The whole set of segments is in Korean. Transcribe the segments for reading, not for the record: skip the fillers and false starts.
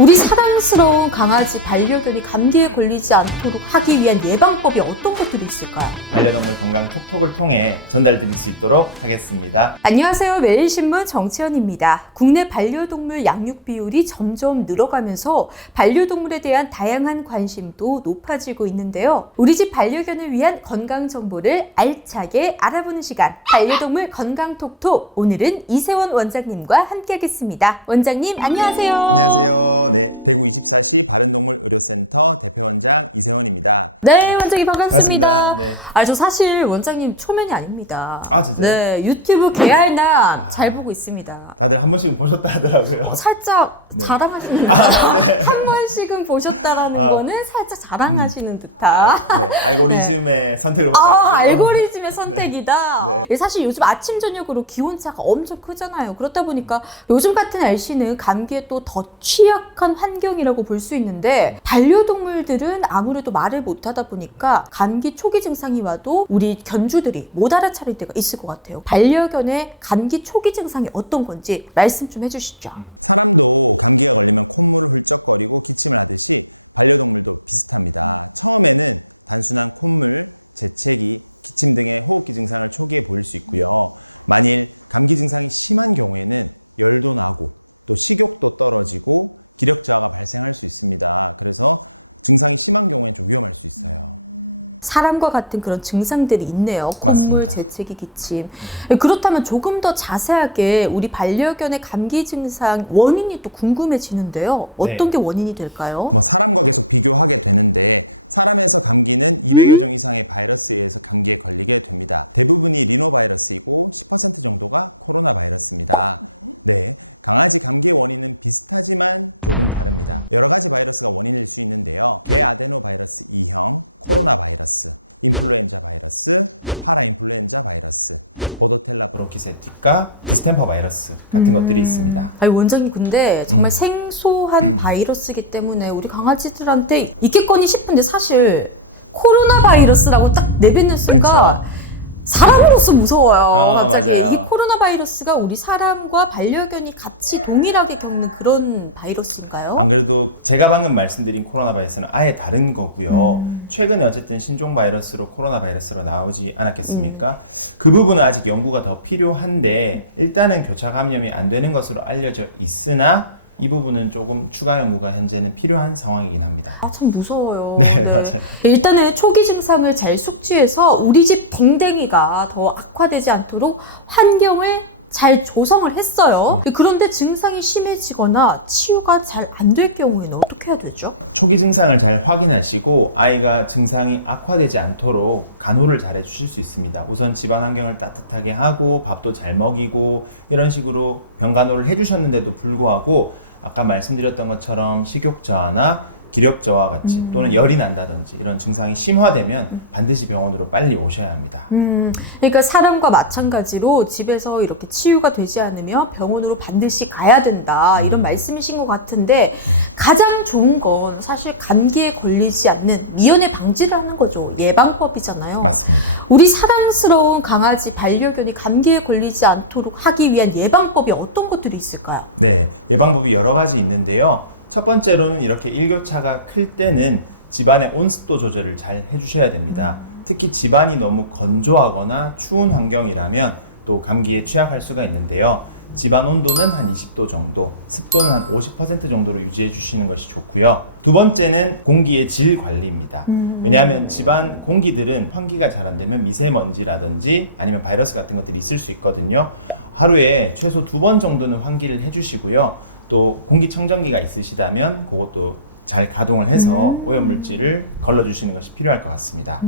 우리 사랑스러운 강아지 반려견이 감기에 걸리지 않도록 하기 위한 예방법이 어떤 것들이 있을까요? 반려동물 건강 톡톡을 통해 전달드릴 수 있도록 하겠습니다. 안녕하세요. 매일신문 정채연입니다. 국내 반려동물 양육 비율이 점점 늘어가면서 반려동물에 대한 다양한 관심도 높아지고 있는데요. 우리 집 반려견을 위한 건강 정보를 알차게 알아보는 시간, 반려동물 건강 톡톡. 오늘은 이세원 원장님과 함께하겠습니다. 원장님 안녕하세요. 안녕하세요. 네, 원장님 반갑습니다. 네. 저 사실 원장님 초면이 아닙니다. 아, 진짜요? 네, 유튜브 개알남 잘 보고 있습니다. 다들 한 번씩은 보셨다 하더라고요. 살짝 자랑하시는 듯한 한 번씩은 보셨다라는 거는 살짝 자랑하시는 듯한 알고리즘의 선택을 알고리즘의 선택이다. 사실 요즘 아침 저녁으로 기온차가 엄청 크잖아요. 그렇다 보니까 요즘 같은 날씨는 감기에 또 더 취약한 환경이라고 볼 수 있는데, 반려동물들은 아무래도 말을 못하다 보니까 감기 초기 증상이 와도 우리 견주들이 못 알아차릴 때가 있을 것 같아요. 반려견의 감기 초기 증상이 어떤 건지 말씀 좀 해주시죠. 사람과 같은 그런 증상들이 있네요. 콧물, 재채기, 기침. 그렇다면 조금 더 자세하게 우리 반려견의 감기 증상 원인이 또 궁금해지는데요. 어떤 게 원인이 될까요? 브론키세틱과 디스템퍼 바이러스 같은 것들이 있습니다. 아니, 원장님 근데 정말 생소한 바이러스이기 때문에 우리 강아지들한테 있겠거니 싶은데, 사실 코로나 바이러스라고 딱 내뱉는 순간 사람으로서 무서워요. 갑자기. 맞아요. 이게 코로나 바이러스가 우리 사람과 반려견이 같이 동일하게 겪는 그런 바이러스인가요? 안 그래도 제가 방금 말씀드린 코로나 바이러스는 아예 다른 거고요. 최근에 어쨌든 신종 바이러스로 코로나 바이러스로 나오지 않았겠습니까? 그 부분은 아직 연구가 더 필요한데, 일단은 교차 감염이 안 되는 것으로 알려져 있으나 이 부분은 조금 추가 연구가 현재는 필요한 상황이긴 합니다. 참 무서워요. 네, 맞아요. 일단은 초기 증상을 잘 숙지해서 우리 집 댕댕이가 더 악화되지 않도록 환경을 잘 조성을 했어요. 그런데 증상이 심해지거나 치유가 잘 안 될 경우에는 어떻게 해야 되죠? 초기 증상을 잘 확인하시고 아이가 증상이 악화되지 않도록 간호를 잘 해주실 수 있습니다. 우선 집안 환경을 따뜻하게 하고 밥도 잘 먹이고 이런 식으로 병간호를 해주셨는데도 불구하고 아까 말씀드렸던 것처럼 식욕 저하나 기력 저하 같이 또는 열이 난다든지 이런 증상이 심화되면 반드시 병원으로 빨리 오셔야 합니다. 그러니까 사람과 마찬가지로 집에서 이렇게 치유가 되지 않으면 병원으로 반드시 가야 된다, 이런 말씀이신 것 같은데, 가장 좋은 건 사실 감기에 걸리지 않는 미연에 방지를 하는 거죠. 예방법이잖아요. 우리 사랑스러운 강아지 반려견이 감기에 걸리지 않도록 하기 위한 예방법이 어떤 것들이 있을까요? 네, 예방법이 여러 가지 있는데요. 첫 번째로는 이렇게 일교차가 클 때는 집안의 온습도 조절을 잘 해주셔야 됩니다. 특히 집안이 너무 건조하거나 추운 환경이라면 또 감기에 취약할 수가 있는데요. 집안 온도는 한 20도 정도, 습도는 한 50% 정도로 유지해 주시는 것이 좋고요. 두 번째는 공기의 질 관리입니다. 왜냐하면 집안 공기들은 환기가 잘 안 되면 미세먼지라든지 아니면 바이러스 같은 것들이 있을 수 있거든요. 하루에 최소 2번 정도는 환기를 해주시고요. 또 공기청정기가 있으시다면 그것도 잘 가동을 해서 오염물질을 걸러주시는 것이 필요할 것 같습니다.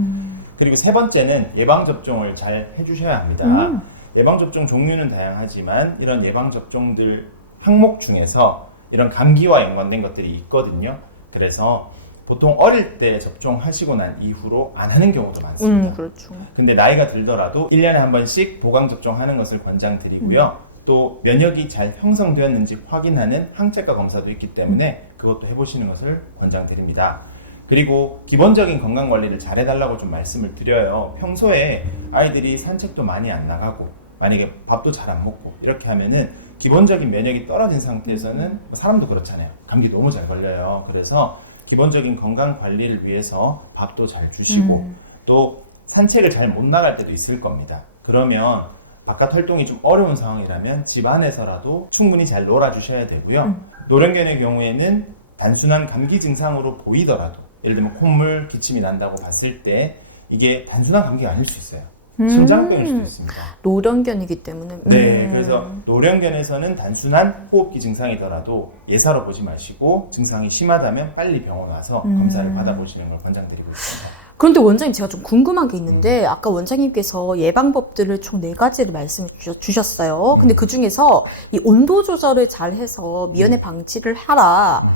그리고 세 번째는 예방접종을 잘 해주셔야 합니다. 예방접종 종류는 다양하지만 이런 예방접종들 항목 중에서 이런 감기와 연관된 것들이 있거든요. 그래서 보통 어릴 때 접종하시고 난 이후로 안 하는 경우도 많습니다. 그렇죠. 근데 나이가 들더라도 1년에 한 번씩 보강접종하는 것을 권장드리고요. 또 면역이 잘 형성되었는지 확인하는 항체가 검사도 있기 때문에 그것도 해보시는 것을 권장드립니다. 그리고 기본적인 건강관리를 잘 해달라고 좀 말씀을 드려요. 평소에 아이들이 산책도 많이 안 나가고 만약에 밥도 잘 안 먹고 이렇게 하면은 기본적인 면역이 떨어진 상태에서는 사람도 그렇잖아요. 감기 너무 잘 걸려요. 그래서 기본적인 건강 관리를 위해서 밥도 잘 주시고 또 산책을 잘 못 나갈 때도 있을 겁니다. 그러면 바깥 활동이 좀 어려운 상황이라면 집 안에서라도 충분히 잘 놀아주셔야 되고요. 노령견의 경우에는 단순한 감기 증상으로 보이더라도 예를 들면 콧물, 기침이 난다고 봤을 때 이게 단순한 감기가 아닐 수 있어요. 심장병일 수도 있습니다. 노령견이기 때문에. 네, 그래서 노령견에서는 단순한 호흡기 증상이더라도 예사로 보지 마시고 증상이 심하다면 빨리 병원 와서 검사를 받아보시는 걸 권장드리고 있습니다. 그런데 원장님 제가 좀 궁금한 게 있는데 아까 원장님께서 예방법들을 총 4가지를 말씀해 주셨어요. 근데 그 중에서 이 온도 조절을 잘 해서 미연에 방지를 하라.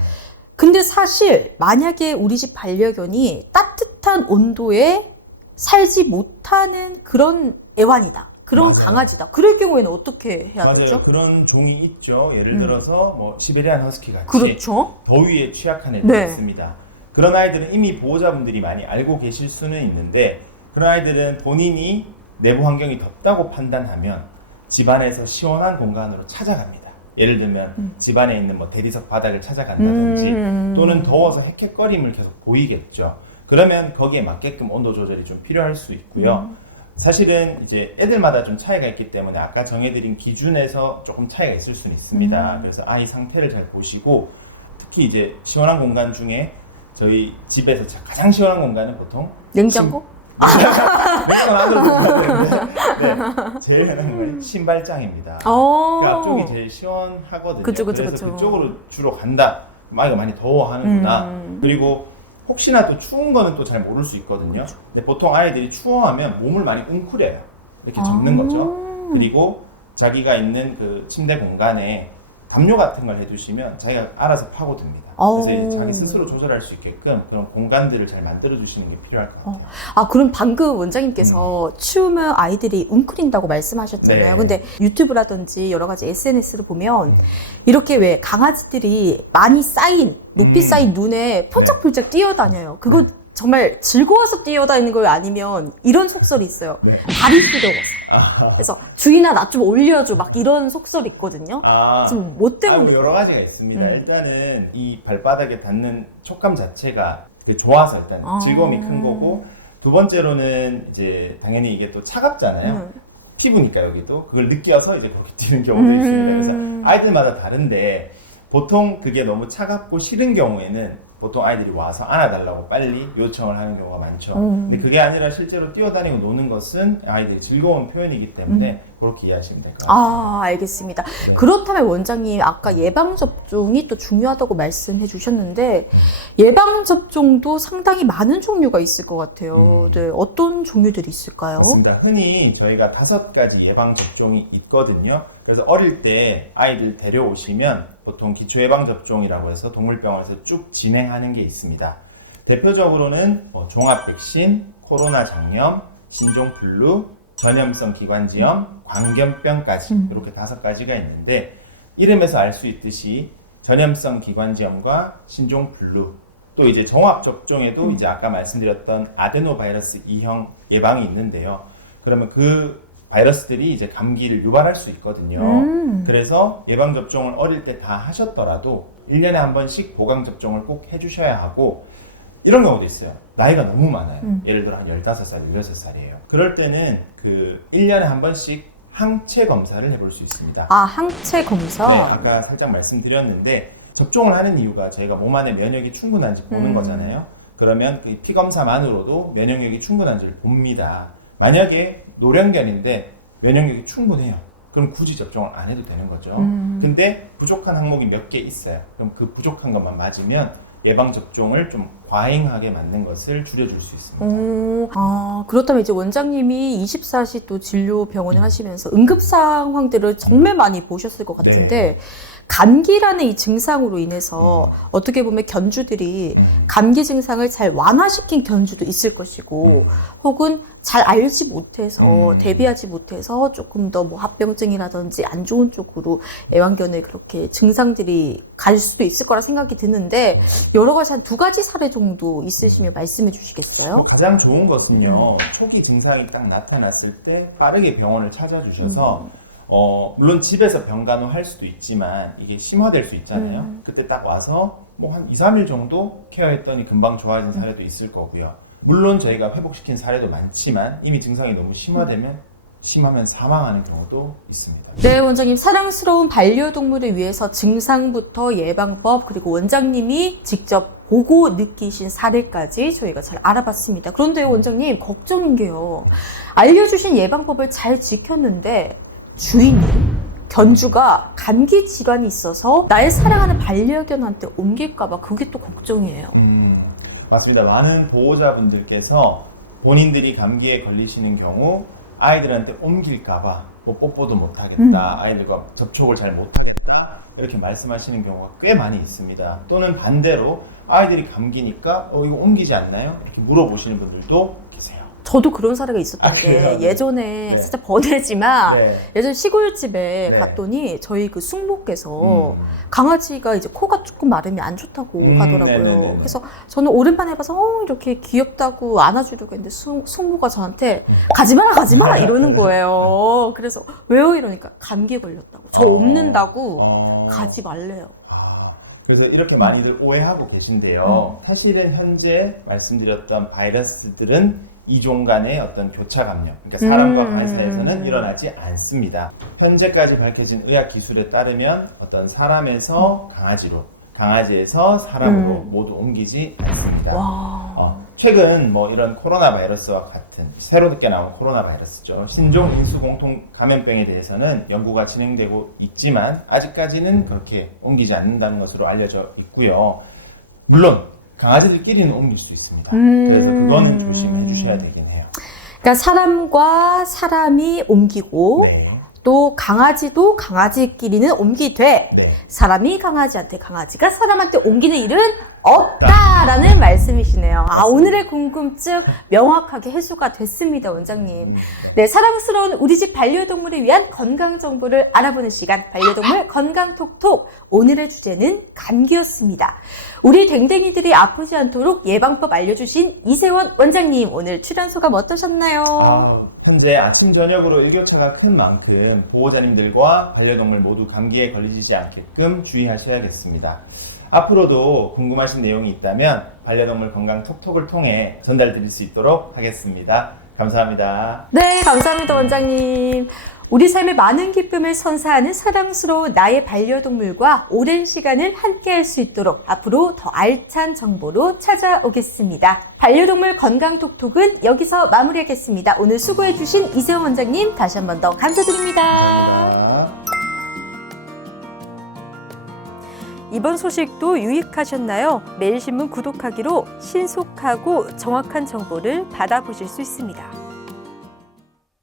근데 사실 만약에 우리 집 반려견이 따뜻한 온도에 살지 못하는 그런 애완이다. 그런 맞아요. 강아지다. 그럴 경우에는 어떻게 해야 맞아요. 되죠? 그런 종이 있죠. 예를 들어서 뭐 시베리안 허스키 같이 그렇죠. 더위에 취약한 애들이 네. 있습니다. 그런 아이들은 이미 보호자분들이 많이 알고 계실 수는 있는데 그런 아이들은 본인이 내부 환경이 덥다고 판단하면 집안에서 시원한 공간으로 찾아갑니다. 예를 들면 집안에 있는 뭐 대리석 바닥을 찾아간다든지 또는 더워서 헥헥거림을 계속 보이겠죠. 그러면 거기에 맞게끔 온도 조절이 좀 필요할 수 있고요. 사실은 이제 애들마다 좀 차이가 있기 때문에 아까 정해드린 기준에서 조금 차이가 있을 수는 있습니다. 그래서 아이 상태를 잘 보시고 특히 이제 시원한 공간 중에 저희 집에서 가장 시원한 공간은 보통 냉장고? 냉장고는 안 들어가는데 네, 제일 흔한 건 신발장입니다. 그 앞쪽이 제일 시원하거든요. 그쵸. 그래서 그쪽으로 주로 간다. 아이가 많이 더워하는구나. 그리고 혹시나 또 추운 거는 또 잘 모를 수 있거든요. 근데 보통 아이들이 추워하면 몸을 많이 웅크려요. 이렇게 접는 거죠. 그리고 자기가 있는 그 침대 공간에 담요 같은 걸 해두시면 자기가 알아서 파고듭니다. 그래서 자기 스스로 조절할 수 있게끔 그런 공간들을 잘 만들어주시는 게 필요할 것 같아요. 그럼 방금 원장님께서 추우면 아이들이 웅크린다고 말씀하셨잖아요. 네. 근데 유튜브라든지 여러 가지 SNS를 보면 이렇게 왜 강아지들이 많이 쌓인, 높이 쌓인 눈에 폴짝폴짝 뛰어다녀요. 그거 정말 즐거워서 뛰어다니는 거예요? 아니면 이런 속설이 있어요. 네. 다리 쓰러워서. 그래서 주인아 나 좀 올려줘. 막 이런 속설이 있거든요. 지금 뭐 때문에? 여러 가지가 있습니다. 일단은 이 발바닥에 닿는 촉감 자체가 좋아서 일단 즐거움이 큰 거고 두 번째로는 이제 당연히 이게 또 차갑잖아요. 피부니까 여기도 그걸 느껴서 이제 그렇게 뛰는 경우도 있습니다. 그래서 아이들마다 다른데 보통 그게 너무 차갑고 싫은 경우에는 보통 아이들이 와서 안아달라고 빨리 요청을 하는 경우가 많죠. 근데 그게 아니라 실제로 뛰어다니고 노는 것은 아이들이 즐거운 표현이기 때문에 그렇게 이해하시면 될 것 같습니다. 알겠습니다. 네. 그렇다면 원장님 아까 예방접종이 또 중요하다고 말씀해 주셨는데 예방접종도 상당히 많은 종류가 있을 것 같아요. 네, 어떤 종류들이 있을까요? 맞습니다. 흔히 저희가 5가지 예방접종이 있거든요. 그래서 어릴 때 아이들 데려오시면 보통 기초예방접종이라고 해서 동물병원에서 쭉 진행하는 게 있습니다. 대표적으로는 종합백신, 코로나 장염, 신종플루, 전염성 기관지염, 광견병까지 이렇게 5가지가 있는데 이름에서 알 수 있듯이 전염성 기관지염과 신종플루 또 이제 종합접종에도 이제 아까 말씀드렸던 아데노바이러스 2형 예방이 있는데요. 그러면 그 바이러스들이 이제 감기를 유발할 수 있거든요. 그래서 예방접종을 어릴 때 다 하셨더라도 1년에 한 번씩 보강접종을 꼭 해주셔야 하고 이런 경우도 있어요. 나이가 너무 많아요. 예를 들어 한 15살, 16살이에요. 그럴 때는 그 1년에 한 번씩 항체 검사를 해볼 수 있습니다. 항체 검사? 네, 아까 살짝 말씀드렸는데 접종을 하는 이유가 저희가 몸 안에 면역이 충분한지 보는 거잖아요. 그러면 그 피 검사만으로도 면역력이 충분한지를 봅니다. 만약에 노령견인데 면역력이 충분해요. 그럼 굳이 접종을 안 해도 되는 거죠. 근데 부족한 항목이 몇 개 있어요. 그럼 그 부족한 것만 맞으면 예방접종을 좀 과잉하게 맞는 것을 줄여줄 수 있습니다. 그렇다면 이제 원장님이 24시 또 진료 병원을 하시면서 응급 상황들을 정말 많이 보셨을 것 같은데 감기라는 이 증상으로 인해서 어떻게 보면 견주들이 감기 증상을 잘 완화시킨 견주도 있을 것이고 혹은 잘 알지 못해서 대비하지 못해서 조금 더 뭐 합병증이라든지 안 좋은 쪽으로 애완견을 그렇게 증상들이 갈 수도 있을 거라 생각이 드는데 여러 가지 한 2가지 사례 정도 있으시면 말씀해 주시겠어요? 가장 좋은 것은요. 초기 증상이 딱 나타났을 때 빠르게 병원을 찾아주셔서 물론 집에서 병간호 할 수도 있지만 이게 심화될 수 있잖아요. 그때 딱 와서 뭐 한 2, 3일 정도 케어했더니 금방 좋아진 사례도 있을 거고요. 물론 저희가 회복시킨 사례도 많지만 이미 증상이 너무 심하면 사망하는 경우도 있습니다. 네, 원장님, 사랑스러운 반려동물을 위해서 증상부터 예방법, 그리고 원장님이 직접 보고 느끼신 사례까지 저희가 잘 알아봤습니다. 그런데 원장님, 걱정인 게요. 알려주신 예방법을 잘 지켰는데 주인이, 견주가 감기 질환이 있어서 나의 사랑하는 반려견한테 옮길까봐 그게 또 걱정이에요. 맞습니다. 많은 보호자분들께서 본인들이 감기에 걸리시는 경우 아이들한테 옮길까봐 뭐 뽀뽀도 못하겠다, 아이들과 접촉을 잘 못하겠다 이렇게 말씀하시는 경우가 꽤 많이 있습니다. 또는 반대로 아이들이 감기니까 이거 옮기지 않나요? 이렇게 물어보시는 분들도 계세요. 저도 그런 사례가 있었던 게 그래요? 예전에 네. 진짜 번외지만 네. 예전 시골집에 네. 갔더니 저희 그 숙모께서 강아지가 이제 코가 조금 마름이 안 좋다고 하더라고요. 네네네네. 그래서 저는 오랜만에 봐서 이렇게 귀엽다고 안아주려고 했는데 숙모가 저한테 가지 마라 이러는 거예요. 그래서 왜요? 이러니까 감기 걸렸다고. 저 옮는다고 가지 말래요. 그래서 이렇게 많이들 오해하고 계신데요. 사실은 현재 말씀드렸던 바이러스들은 이종 간의 어떤 교차 감염, 그러니까 사람과 강아지 사이에서는 일어나지 않습니다. 현재까지 밝혀진 의학 기술에 따르면 어떤 사람에서 강아지로, 강아지에서 사람으로 모두 옮기지 않습니다. 최근 뭐 이런 코로나 바이러스와 같은 새롭게 나온 코로나 바이러스죠. 신종 인수 공통 감염병에 대해서는 연구가 진행되고 있지만 아직까지는 그렇게 옮기지 않는다는 것으로 알려져 있고요. 물론 강아지들끼리는 옮길 수 있습니다. 그래서 그거는 조심해 주셔야 되긴 해요. 그러니까 사람과 사람이 옮기고 네. 또 강아지도 강아지끼리는 옮기되 네. 사람이 강아지한테, 강아지가 사람한테 옮기는 일은 없다라는 말씀이시네요. 오늘의 궁금증 명확하게 해소가 됐습니다, 원장님. 네, 사랑스러운 우리 집 반려동물을 위한 건강 정보를 알아보는 시간, 반려동물 건강톡톡. 오늘의 주제는 감기였습니다. 우리 댕댕이들이 아프지 않도록 예방법 알려주신 이세원 원장님, 오늘 출연 소감 어떠셨나요? 현재 아침 저녁으로 일교차가 큰 만큼 보호자님들과 반려동물 모두 감기에 걸리지 않게끔 주의하셔야겠습니다. 앞으로도 궁금하신 내용이 있다면 반려동물 건강 톡톡을 통해 전달드릴 수 있도록 하겠습니다. 감사합니다. 네, 감사합니다, 원장님. 우리 삶의 많은 기쁨을 선사하는 사랑스러운 나의 반려동물과 오랜 시간을 함께할 수 있도록 앞으로 더 알찬 정보로 찾아오겠습니다. 반려동물 건강톡톡은 여기서 마무리하겠습니다. 오늘 수고해주신 이세원 원장님 다시 한 번 더 감사드립니다. 이번 소식도 유익하셨나요? 매일신문 구독하기로 신속하고 정확한 정보를 받아보실 수 있습니다.